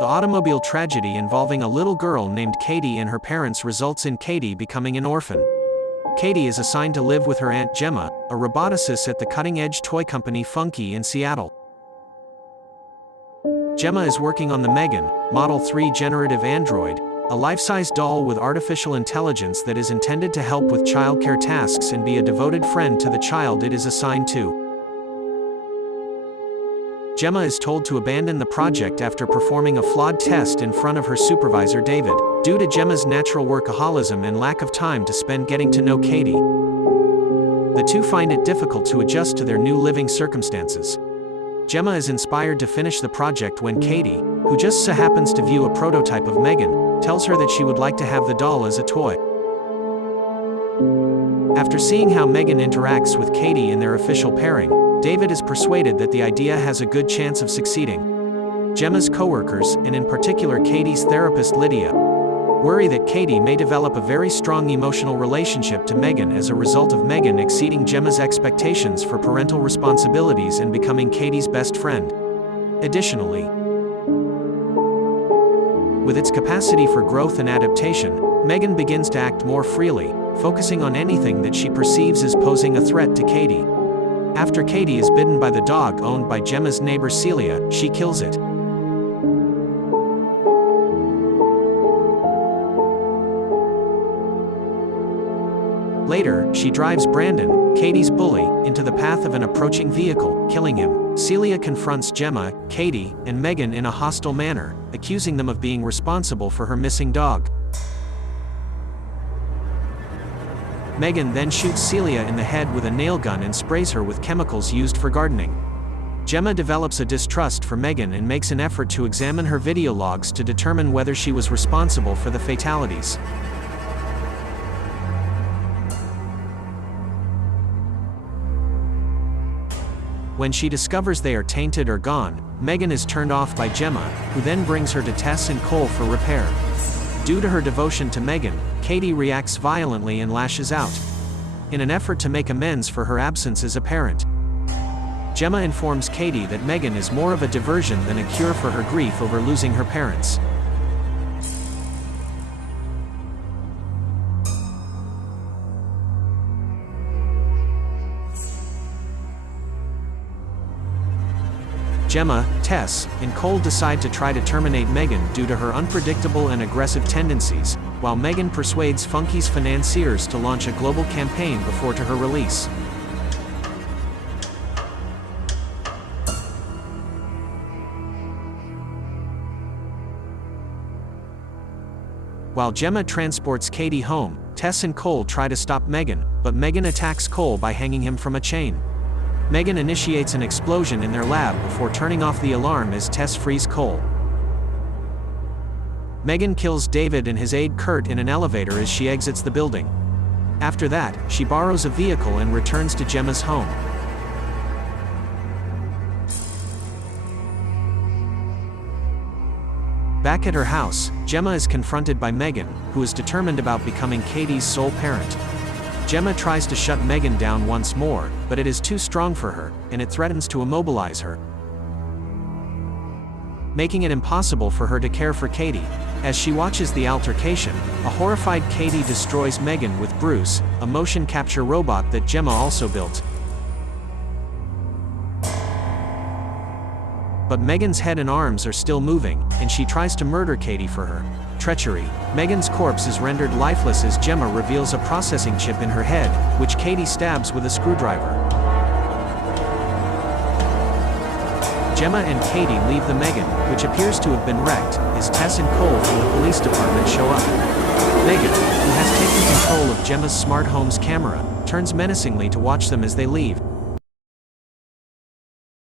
The automobile tragedy involving a little girl named Katie and her parents results in Katie becoming an orphan. Katie is assigned to live with her Aunt Gemma, a roboticist at the cutting-edge toy company Funky in Seattle. Gemma is working on the Megan, Model 3 generative android, a life-size doll with artificial intelligence that is intended to help with childcare tasks and be a devoted friend to the child it is assigned to. Gemma is told to abandon the project after performing a flawed test in front of her supervisor David, due to Gemma's natural workaholism and lack of time to spend getting to know Katie. The two find it difficult to adjust to their new living circumstances. Gemma is inspired to finish the project when Katie, who just so happens to view a prototype of Megan, tells her that she would like to have the doll as a toy. After seeing how Megan interacts with Katie in their official pairing, David is persuaded that the idea has a good chance of succeeding. Gemma's coworkers, and in particular Katie's therapist Lydia, worry that Katie may develop a very strong emotional relationship to Megan as a result of Megan exceeding Gemma's expectations for parental responsibilities and becoming Katie's best friend. Additionally, with its capacity for growth and adaptation, Megan begins to act more freely, focusing on anything that she perceives as posing a threat to Katie. After Katie is bitten by the dog owned by Gemma's neighbor Celia, she kills it. Later, she drives Brandon, Katie's bully, into the path of an approaching vehicle, killing him. Celia confronts Gemma, Katie, and Megan in a hostile manner, accusing them of being responsible for her missing dog. Megan then shoots Celia in the head with a nail gun and sprays her with chemicals used for gardening. Gemma develops a distrust for Megan and makes an effort to examine her video logs to determine whether she was responsible for the fatalities. When she discovers they are tainted or gone, Megan is turned off by Gemma, who then brings her to Tess and Cole for repair. Due to her devotion to Megan, Katie reacts violently and lashes out, in an effort to make amends for her absence as a parent. Gemma informs Katie that Megan is more of a diversion than a cure for her grief over losing her parents. Gemma, Tess, and Cole decide to try to terminate Megan due to her unpredictable and aggressive tendencies, while Megan persuades Funky's financiers to launch a global campaign before her release. While Gemma transports Katie home, Tess and Cole try to stop Megan, but Megan attacks Cole by hanging him from a chain. Megan initiates an explosion in their lab before turning off the alarm as Tess frees Cole. Megan kills David and his aide Kurt in an elevator as she exits the building. After that, she borrows a vehicle and returns to Gemma's home. Back at her house, Gemma is confronted by Megan, who is determined about becoming Katie's sole parent. Gemma tries to shut Megan down once more, but it is too strong for her, and it threatens to immobilize her, making it impossible for her to care for Katie. As she watches the altercation, a horrified Katie destroys Megan with Bruce, a motion capture robot that Gemma also built. But Megan's head and arms are still moving, and she tries to murder Katie for her treachery. Megan's corpse is rendered lifeless as Gemma reveals a processing chip in her head, which Katie stabs with a screwdriver. Gemma and Katie leave the Megan, which appears to have been wrecked, as Tess and Cole from the police department show up. Megan, who has taken control of Gemma's smart home's camera, turns menacingly to watch them as they leave,